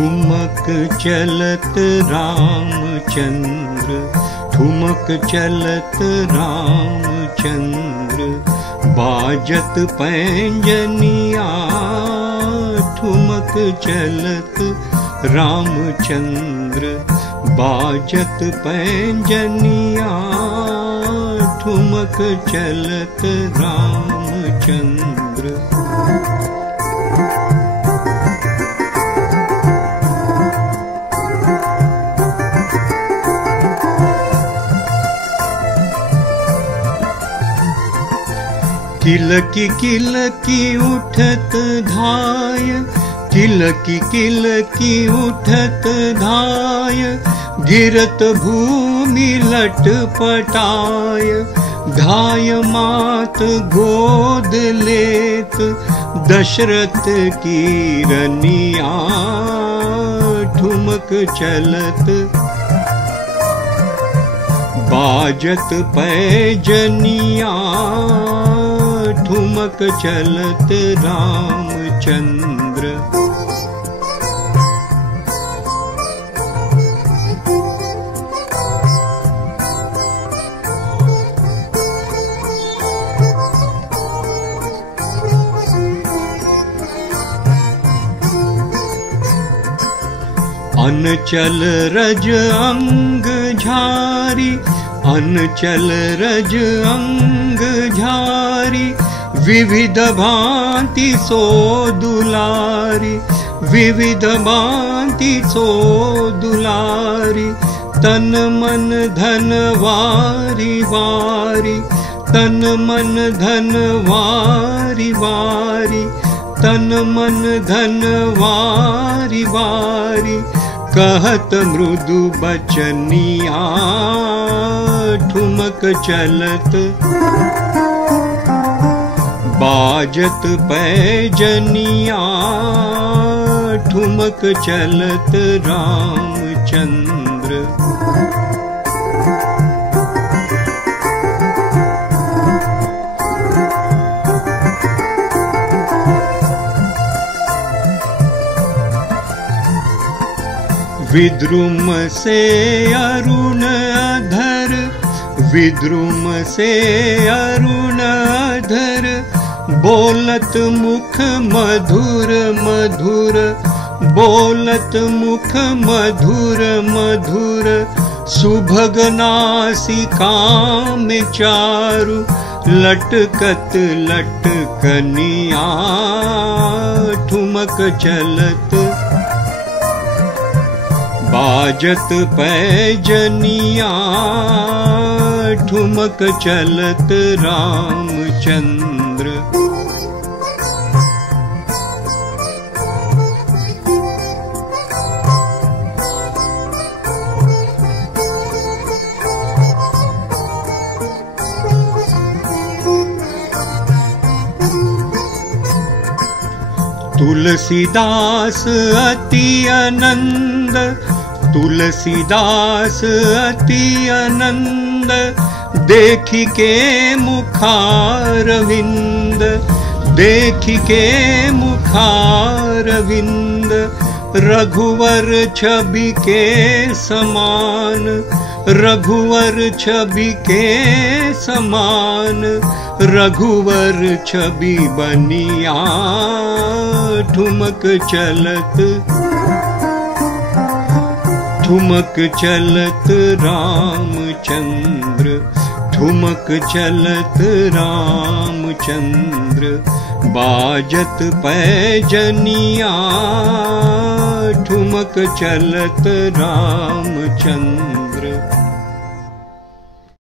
ठुमक चलत रामचंद्र, ठुमक चलत रामचंद्र, बाजत पैंजनिया। ठुमक चलत रामचंद्र, बाजत पैंजनिया। ठुमक चलत रामचंद्र। किलकी किलकी उठत धाय, किलकी किलकी उठत धाय, गिरत भूमि लटपटाय। धाय मात गोद लेत दशरथ की रनिया। ठुमक चलत बाजत पैजनिया। ठुमक चलत रामचंद्र। अनचल रज अंग झारी, अनचल रज अंग झारी, विविध भांति सो दुलारी। विविध भांति सो दुलारी, तन मन धन वारी वारी। तन मन धन वारी वारी, तन मन धन वारी वारी। कहत मृदु बचनिया। ठुमक चलत बाजत पैजनिया। ठुमक चलत रामचंद्र। विद्रुम से अरुण अधर, विद्रुम से अरुण अधर, बोलत मुख मधुर मधुर। बोलत मुख मधुर मधुर, सुभग नासिका में चारु। लटकत लटकनिया। ठुमक चलत बाजत पैजनिया। ठुमक चलत रामचंद्र। तुलसीदास अति आनंद, तुलसीदास अति आनंद, देखि के मुखारविंद। देखि के मुखारविंद, रघुवर छवि के समान। रघुवर छवि के समान, रघुवर छवि बनिया। ठुमक चलत ठुमक चलत रामचंद्र। ठुमक चलत रामचंद्र, बाजत पैजनिया। ठुमक चलत रामचंद्र।